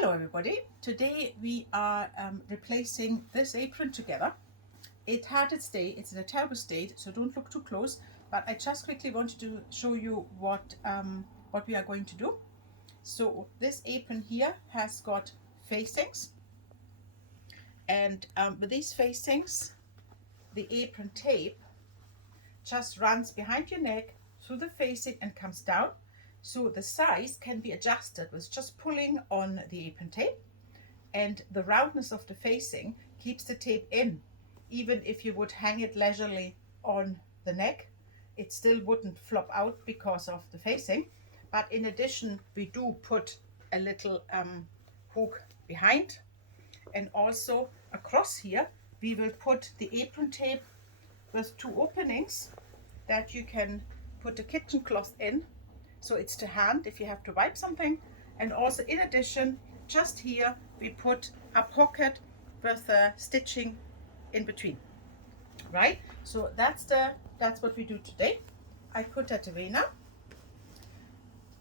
Hello everybody, today we are replacing this apron together. It had its day, it's in a terrible state, so don't look too close, but I just quickly wanted to show you what we are going to do. So this apron here has got facings, and with these facings the apron tape just runs behind your neck through the facing and comes down. So the size can be adjusted with just pulling on the apron tape, and the roundness of the facing keeps the tape in. Even if you would hang it leisurely on the neck, it still wouldn't flop out because of the facing. But in addition, we do put a little hook behind, and also across here we will put the apron tape with two openings that you can put a kitchen cloth in. So it's to hand if you have to wipe something. And also in addition, just here we put a pocket with stitching in between, right? So that's what we do today. I put that away now.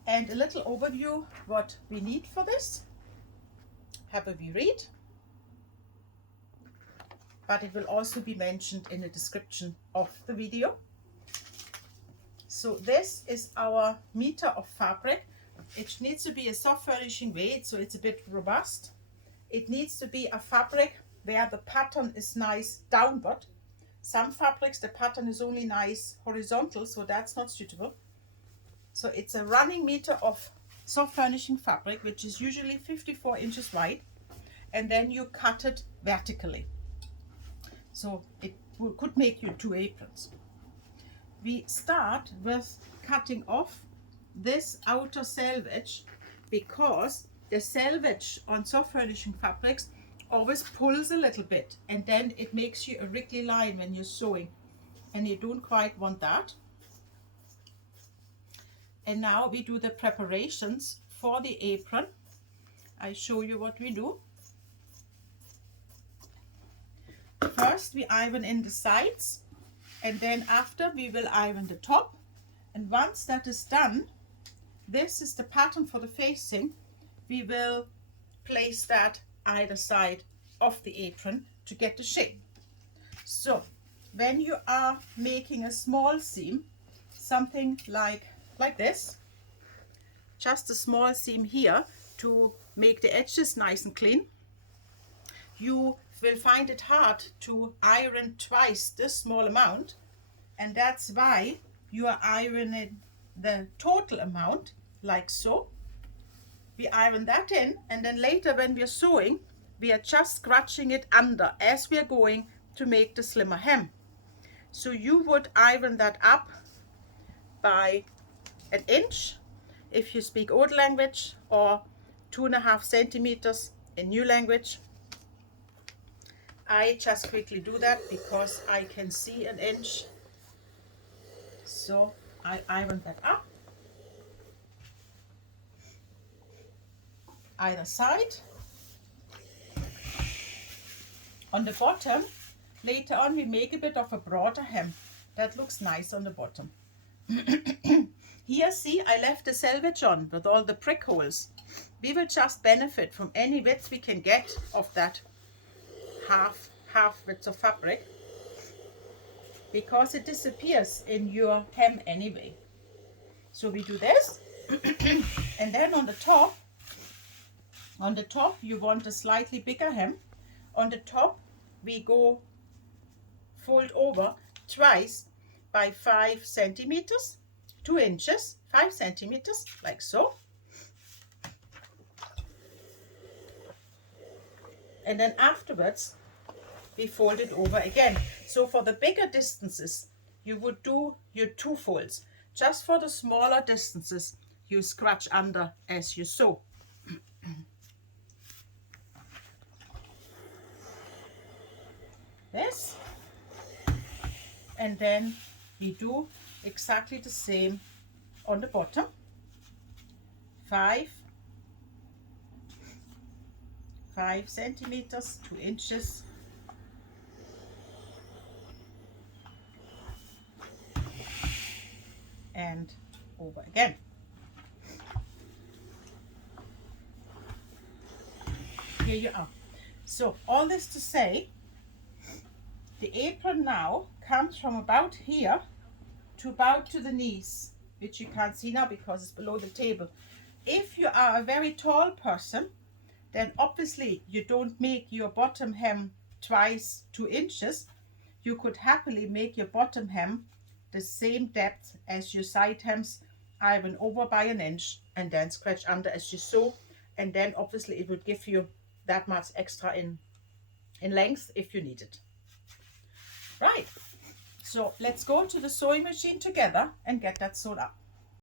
And a little overview what we need for this. Have a wee read. But it will also be mentioned in the description of the video. So this is our meter of fabric. It needs to be a soft furnishing weight, so it's a bit robust. It needs to be a fabric where the pattern is nice downward. Some fabrics, the pattern is only nice horizontal, so that's not suitable. So it's a running meter of soft furnishing fabric, which is usually 54 inches wide, and then you cut it vertically. So it could make you 2 aprons. We start with cutting off this outer selvage, because the selvage on soft furnishing fabrics always pulls a little bit, and then it makes you a wriggly line when you're sewing, and you don't quite want that. And now we do the preparations for the apron. I show you what we do. First we iron in the sides, and then after we will iron the top. And once that is done, this is the pattern for the facing. We will place that either side of the apron to get the shape. So when you are making a small seam, something like this, just a small seam here to make the edges nice and clean, you will find it hard to iron twice this small amount, and that's why you are ironing the total amount like so. We iron that in, and then later when we are sewing, we are just scratching it under as we are going to make the slimmer hem. So you would iron that up by 1 inch if you speak old language, or 2.5 centimeters in new language. I just quickly do that because I can see 1 inch. So I iron that up either side. On the bottom, later on we make a bit of a broader hem. That looks nice on the bottom. Here, see, I left the selvage on with all the prick holes. We will just benefit from any width we can get of that half width of fabric, because it disappears in your hem anyway. So we do this. And then on the top you want a slightly bigger hem. On the top we go fold over twice by 5 centimeters, 2 inches, 5 centimeters, like so. And then afterwards we fold it over again. So for the bigger distances you would do your 2 folds. Just for the smaller distances you scratch under as you sew. This, and then we do exactly the same on the bottom. 5 centimeters, 2 inches, and over again. Here you are. So all this to say, the apron now comes from about here to about to the knees, which you can't see now because it's below the table. If you are a very tall person, then obviously you don't make your bottom hem twice 2 inches. You could happily make your bottom hem the same depth as your side hems, iron over by 1 inch, and then scratch under as you sew, and then obviously it would give you that much extra in length if you need it. Right, so let's go to the sewing machine together and get that sewed up.